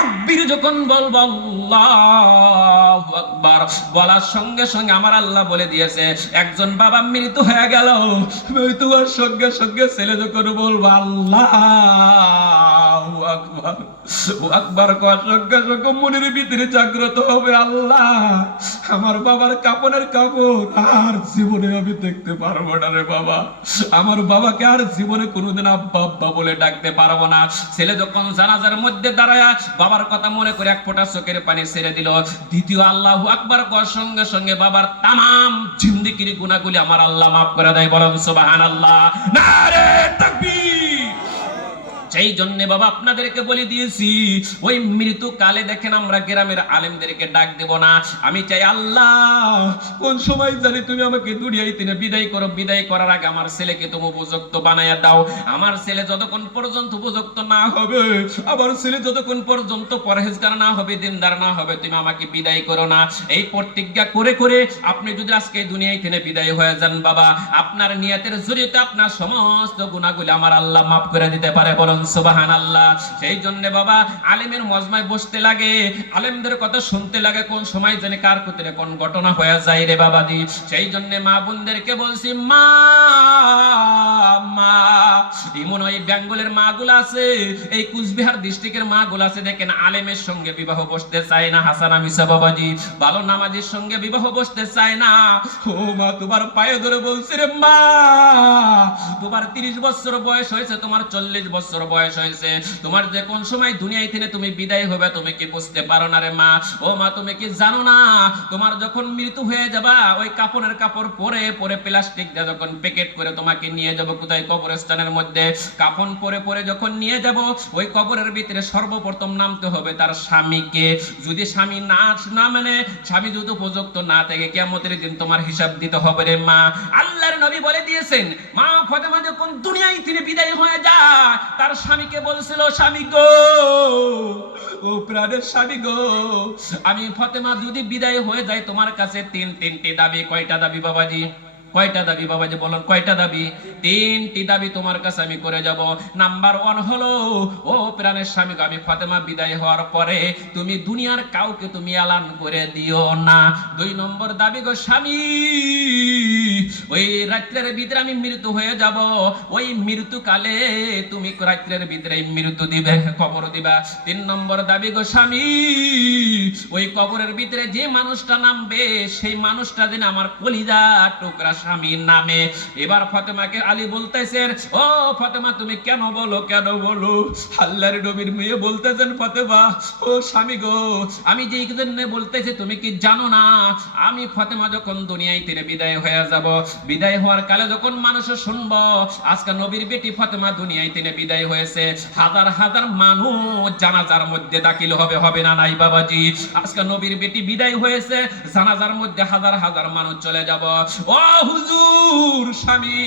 তাকবীর যখন বলবো আল্লাহু আকবার বলার সঙ্গে সঙ্গে আমার আল্লাহ বলে দিয়েছে একজন বাবা মৃত্যু হয়ে গেল, মৃত্যু হওয়ার সঙ্গে সঙ্গে ছেলে যখন বলবো আল্লাহু আকবার, আকবার করার সঙ্গে সঙ্গে মনের ভিতরে জাগ্রত হবে আল্লাহ আমার বাবার কাপড়ের কাপড় আর জীবনে আমি দেখতে পারবো না রে বাবা, আমার বাবাকে আর জীবনে কোনোদিন আব্বা আব্বা বলে ডাকতে পারবো না। ছেলে যখন জানাজার মধ্যে দাঁড়ায় বাবার কথা মনে করে এক ফোঁটা চোখের পানি ছেড়ে দিল, দ্বিতীয় আল্লাহু আকবার করার সঙ্গে সঙ্গে বাবার তামাম জিন্দেগির গুনাহগুলি আমার আল্লাহ মাফ করে দেয়। বলেন সুবহানাল্লাহ, নারে তাকবীর। সেই জন্য বাবা আপনাদেরকে বলে দিয়েছি ওই মৃত্যু কালে দেখেন আমরা গ্রামের আলেমদেরকে ডাক দেব না। আমি চাই আল্লাহ কোন সময় জানি তুমি আমাকে দুনিয়ায় থেকে বিদায় করো, বিদায় করার আগে আমার ছেলেকে তুমি উপযুক্ত বানায়া দাও। আমার ছেলে যতক্ষণ পর্যন্ত উপযুক্ত না হবে, আমার ছেলে যতক্ষণ পর্যন্ত পরহেজগার না হবে, দিনদার না হবে, তুমি আমাকে বিদায় করো না। এই প্রতিজ্ঞা করে করে আপনি যদি আজকে দুনিয়ায় থেকে বিদায় হয়ে যান বাবা, আপনার নিয়তের জরিয়তে আপনার সমস্ত গুনাহগুলো আমার আল্লাহ মাফ করে দিতে পারে। বলেন সুবহানাল্লাহ। সেই জন্য বাবা আলেমের মজমায় বসতে লাগে, আলেমদের কথা শুনতে লাগে, কোন সময় জানি কার কোথায় কোন ঘটনা হয়ে যায় রে বাবাজি। সেই জন্য মা বোনদেরকে বলছি মা মা এমন ওই বেঙ্গলের মা গুলো আছে, এই কুচবিহার ডিস্ট্রিক্টের মা গুলো আছে, দেখেন আলেমের সঙ্গে বিবাহ বসতে চায় না, হাসান আমিসা বাবাজি ভালো নামাজের সঙ্গে বিবাহ বসতে চায় না। ও মা তোমার পায়ে ধরে বলছি রে মা, তোমার 30 বছর বয়স হয়েছে, তোমার 40 বছর বয়স হয়েছে, তোমার যে কোন সময় দুনিয়ায় থেকে তুমি বিদায় হবে তুমি কি বুঝতে পারো না রে মা? ও মা তুমি কি জানো না তোমার যখন মৃত্যু হয়ে যাবা ওই কাপড়ের কাপড় পরে পরে প্লাস্টিক দিয়ে যখন প্যাকেট করে তোমাকে নিয়ে যাব কোথায় কবরস্থানের মধ্যে, কাফন পরে পরে যখন নিয়ে যাব ওই কবরের ভিতরে সর্বপ্রথম নামতে হবে তার স্বামীকে। যদি স্বামী না মানে স্বামী যদি উপযুক্ত না থাকে কিয়ামতের দিন তোমার হিসাব দিতে হবে রে মা। আল্লাহর নবী বলে দিয়েছেন মা ফাতেমা যখন দুনিয়ায় থেকে বিদায় হয়ে যায় তার স্বামীকে বলছিল স্বামী গো, ও প্রাণের স্বামী গো, আমি ফাতেমা যদি বিদায় হয়ে যায় তোমার কাছে তিনটি দাবি। কয়টা দাবি বাবাজি? কয়টা দাবি বাবাজি বলুন, কয়টা দাবি? 3টি দাবি তোমার কাছে আমি করে যাব। নাম্বার 1 হলো ও প্রাণের স্বামী আমি ফাতেমা বিদায় হওয়ার পরে তুমি দুনিয়ার কাউকে তুমি এলান করে দিও না। 2 নম্বর দাবি গো স্বামী ওই রাত্রের ভিতরে আমি মৃত্যু হয়ে যাব, ওই মৃত্যুকালে তুমি রাত্রের ভিতরে মৃত্যু দিবে, কবর দিবা। 3 নম্বর দাবি গো স্বামী ওই কবরের ভিতরে যে মানুষটা নামবে সেই মানুষটা যেন আমার কলিজা টুকরা স্বামীর নামে। এবার ফাতেমাকে আলী বলতেছেন ও ফাতেমা তুমি কেন বলো, কেন বলো? আল্লাহর নবীর মেয়ে বলতেছেন ফাতেমা ও স্বামী গো আমি যেই জন্য বলতেছি তুমি কি জানো না আমি ফাতেমা যখন দুনিয়ায় থেকে বিদায় হয়ে যাব, বিদায় হওয়ার কালে যখন মানুষ শুনবো আজকে নবীর বেটি ফাতেমা দুনিয়ায় থেকে বিদায় হয়েছে, হাজার হাজার মানুষ জানাজার মধ্যে দাখিল হবে, হবে না নাই বাবাজি? আজকে নবীর বেটি বিদায় হয়েছে, জানাজার মধ্যে হাজার হাজার মানুষ চলে যাব। ও হুজুর স্বামী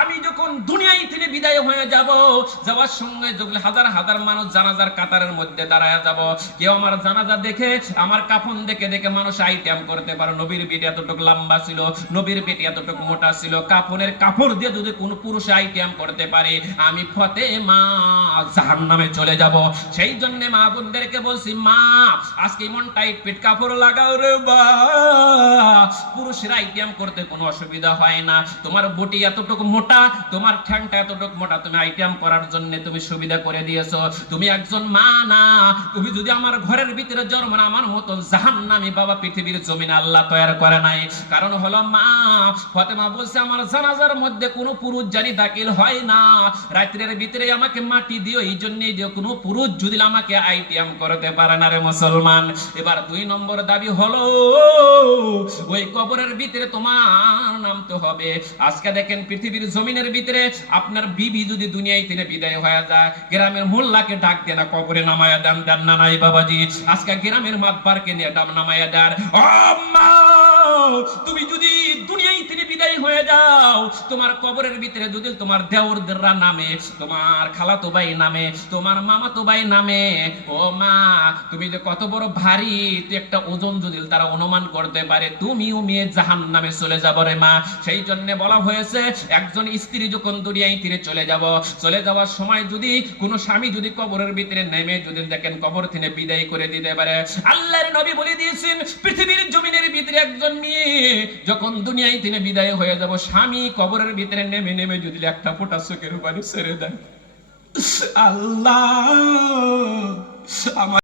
আমি যখন দুনিয়ায় থেকে বিদায় হয়ে যাব, যাওয়ার সঙ্গে যখন হাজার হাজার মানুষ জানাজার কাতারের মধ্যে দাঁড়ায় যাব, কেউ আমার জানাজা দেখে আমার কাফন দেখে দেখে মানুষ আইটেম করতে পারে নবীর বেটি এতটুকু লম্বা ছিল, নবীর বেটি এতটুকু মোটা ছিল, কাফনের কাপড় দিয়ে যদি কোন পুরুষ আইটেম করতে পারে আমি ফাতেমা জাহান্নামে চলে যাব। সেই জন্য মা বোনদেরকে বলছি মা আজকে মন টাইট পিট কাপড় লাগাও রে বা, পুরুষের আইটেম করতে কোনো অসুবিধা হয় না, তোমার বটি এতটুকু মোটা, তোমার ঠ্যাংটা এতটুকু মোটা, তুমি আইটেম করার জন্য তুমি সুবিধা করে দিয়েছো, তুমি একজন মা না, তুমি যদি আমার ঘরের ভিতরে জন্ম না আমার মতন জাহান্নামী বাবা পৃথিবীর জমিনে আল্লাহ তৈরি করে নাই। কারণ হলো মা ফাতেমা বলছে আমার জানাজার মধ্যে কোনো পুরুষ জানি দাখিল হয় না, রাত্রের ভিতরে আমাকে মাটি দিও, এই জন্যই দিও, কোনো পুরুষ যদি আমাকে আইটেম করতে পারে না রে মুসলমান। এবার 2 নম্বর দাবি হলো ওই কবরের ভিতরে তোমার নামতে হবে। আজকে দেখেন পৃথিবীর জমিনের ভিতরে আপনার বিবি যদি দুনিয়ায় থেকে বিদায় হয়ে যায় গ্রামের মোল্লাকে ডাক দেন না কবরে নামায়া দেন, দেন না নাই বাবাজি? আজকে গ্রামের মাতবারকে নিয়ে ডাম নামায়া দেন ও মা তুমি যদি দুনিয়ায় থেকে বিদায় হয়ে যাও, তোমার কবরের ভিতরে যদি তোমার দেওরদেররা নামে, তোমার খালাতো ভাই নামে, তোমার মামাতো ভাই নামে, ও মা তুমি যে কত বড় ভারী, তুই একটা ওজন যদি তারা অনুমান করতে পারে, তুমিও মেয়ে জাহান্নামে চলে যাবো রে মা। সেই জন্য বলা হয়েছে একজন স্ত্রী যখন দুনিয়ায় তীরে চলে যাওয়ার সময় যদি কোনো স্বামী যদি কবরের ভিতরে নেমে যদি দেখেন কবর থেকে বিদায় করে দিতে পারে, আল্লাহর নবী বলে দিয়েছেন পৃথিবীর জমিনের ভিতরে একজন মেয়ে যখন দুনিয়ায় থেকে বিদায় হয়ে যাব, স্বামী কবরের ভিতরে নেমে নেমে যদি একটা ফোঁটা চোখের পানি ছেড়ে দেয়, আল্লাহ আমার